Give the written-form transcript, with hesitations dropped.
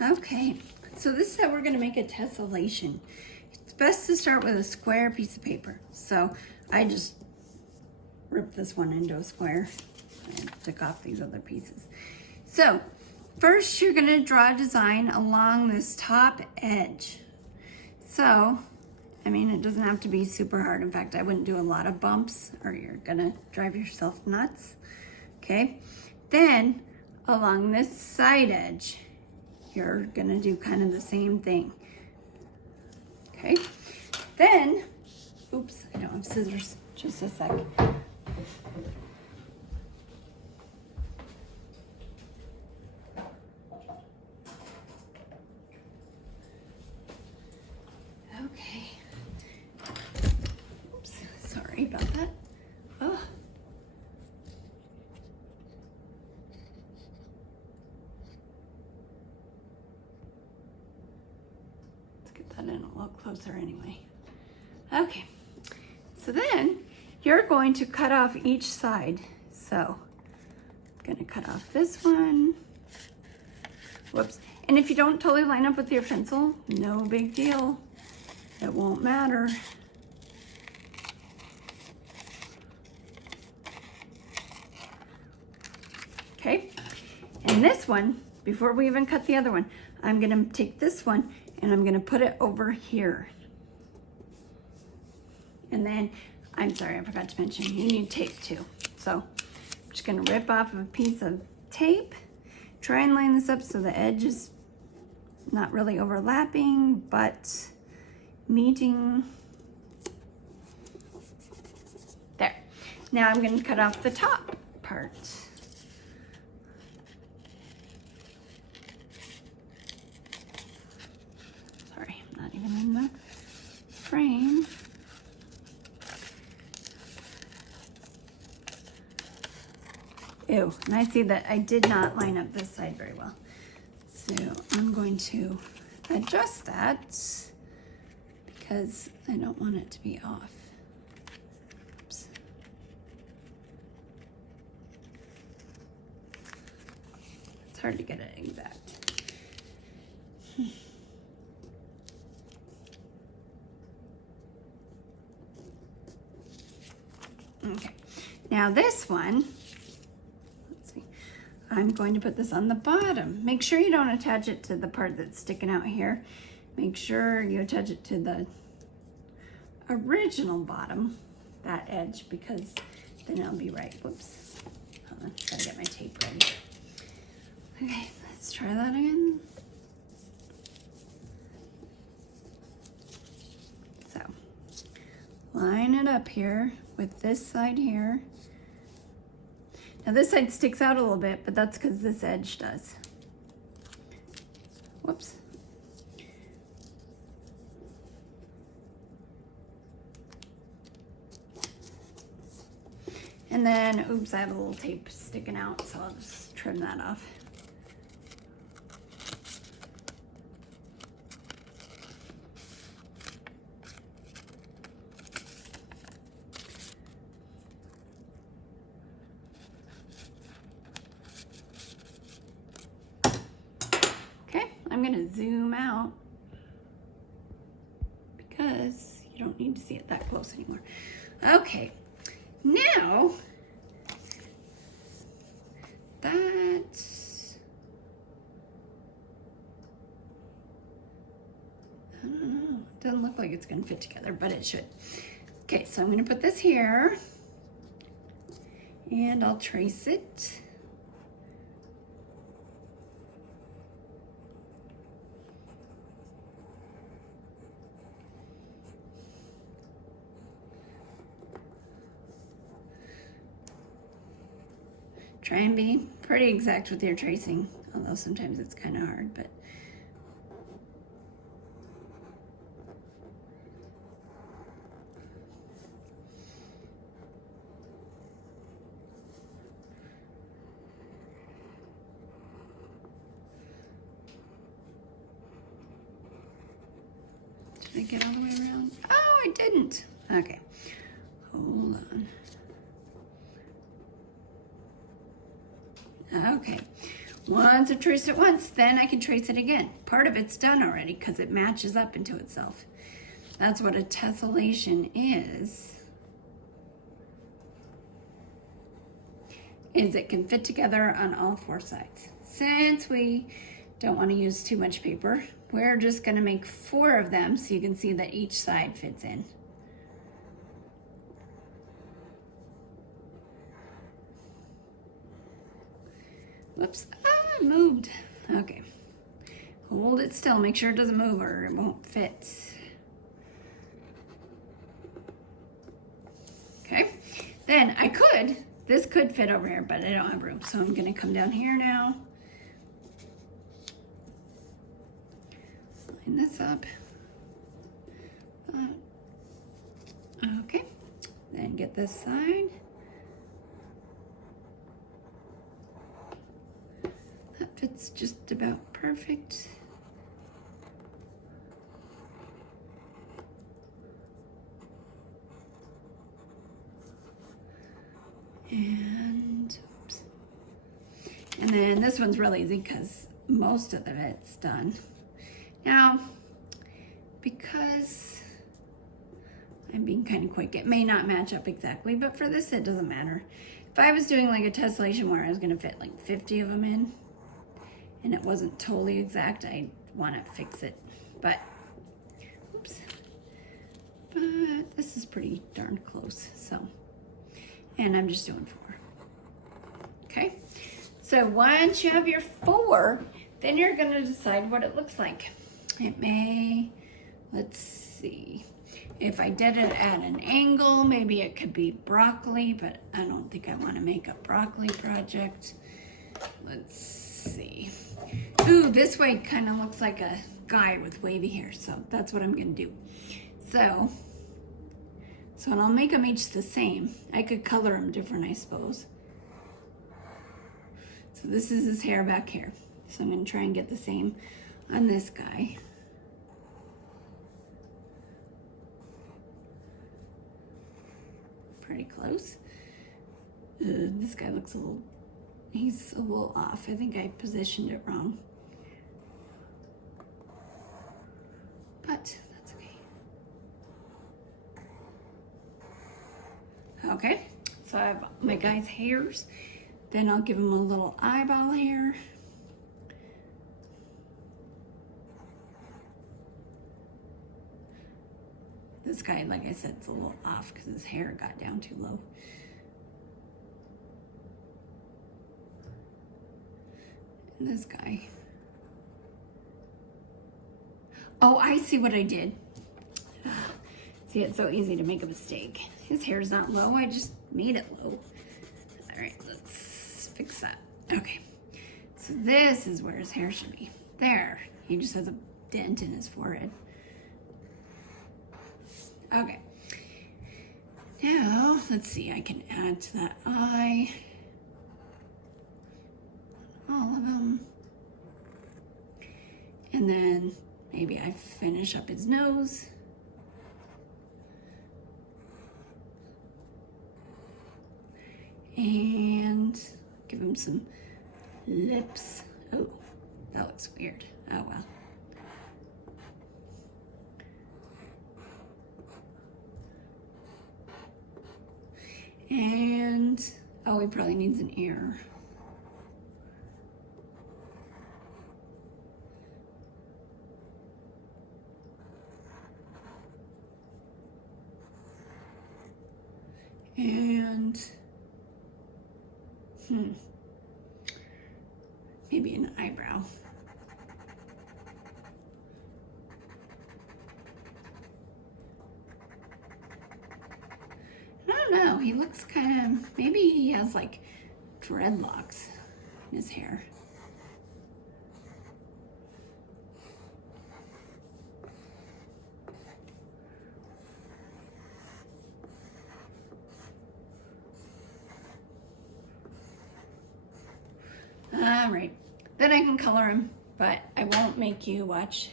Okay, so this is how we're gonna make a tessellation. It's best to start with a square piece of paper. So I just ripped this one into a square and took off these other pieces. So first you're gonna draw a design along this top edge. So, I mean, it doesn't have to be super hard. In fact, I wouldn't do a lot of bumps or you're gonna drive yourself nuts, okay? Then along this side edge, you're gonna do kind of the same thing, okay? Then, oops, I don't have scissors, just a sec. Okay, oops, sorry about that. Oh. That in a little closer anyway. Okay, so then you're going to cut off each side. So I'm gonna cut off this one. Whoops. And if you don't totally line up with your pencil, no big deal. It won't matter. Okay, and this one, before we even cut the other one, I'm gonna take this one and I'm gonna put it over here. And then, I'm sorry, I forgot to mention, you need tape too. So I'm just gonna rip off a piece of tape, try and line this up so the edge is not really overlapping, but meeting. There. Now I'm gonna cut off the top part. Sorry, I'm not even in the frame. Ew, and I see that I did not line up this side very well. So I'm going to adjust that because I don't want it to be off. Oops. It's hard to get it exact. Okay, now this one, let's see, I'm going to put this on the bottom. Make sure you don't attach it to the part that's sticking out here. Make sure you attach it to the original bottom, that edge, because then it'll be right. Whoops, hold on, gotta get my tape ready. Okay, let's try that again. So, line it up here with this side here. Now this side sticks out a little bit, but that's because this edge does. Whoops. And then, oops, I have a little tape sticking out, so I'll just trim that off. I'm gonna zoom out because you don't need to see it that close anymore. Okay, now that's, I don't know, it doesn't look like it's gonna fit together, but it should. Okay, so I'm gonna put this here and I'll trace it. Try and be pretty exact with your tracing, although sometimes it's kind of hard, but. Did I get all the way around? Oh, I didn't. Okay, hold on. Okay, Once I've traced it once, then I can trace it again. Part of it's done already because it matches up into itself. That's what a tessellation is it can fit together on all 4 sides. Since we don't want to use too much paper, we're just going to make 4 of them so you can see that each side fits in. Whoops, I moved. Okay, hold it still, make sure it doesn't move or it won't fit. Okay, then this could fit over here, but I don't have room, so I'm gonna come down here now. Line this up. Okay, then get this side. That fits just about perfect. And oops. And then this one's really easy because most of it's done. Now, because I'm being kind of quick, it may not match up exactly, but for this, it doesn't matter. If I was doing like a tessellation where I was gonna fit like 50 of them in, and it wasn't totally exact, I'd wanna fix it, but, oops. But this is pretty darn close, so. And I'm just doing 4. Okay, so once you have your 4, then you're gonna decide what it looks like. It may, let's see, if I did it at an angle, maybe it could be broccoli, but I don't think I wanna make a broccoli project. Let's see. Ooh, this way kind of looks like a guy with wavy hair, so that's what I'm gonna do. So and I'll make them each the same. I could color them different, I suppose. So this is his hair back here. So I'm gonna try and get the same on this guy. Pretty close. This guy looks he's a little off. I think I positioned it wrong. But that's okay. Okay, so I have my guy's hairs. Then I'll give him a little eyeball hair. This guy, like I said, it's a little off because his hair got down too low. And this guy. Oh, I see what I did. See, it's so easy to make a mistake. His hair's not low, I just made it low. All right, let's fix that. Okay, so this is where his hair should be. There, he just has a dent in his forehead. Okay, now let's see, I can add to that eye. All of them. And then maybe I finish up his nose. And give him some lips. Oh, that looks weird. Oh well. And, oh, he probably needs an ear. And, maybe an eyebrow. I don't know, he looks kind of, maybe he has like dreadlocks in his hair. All right, then I can color him, but I won't make you watch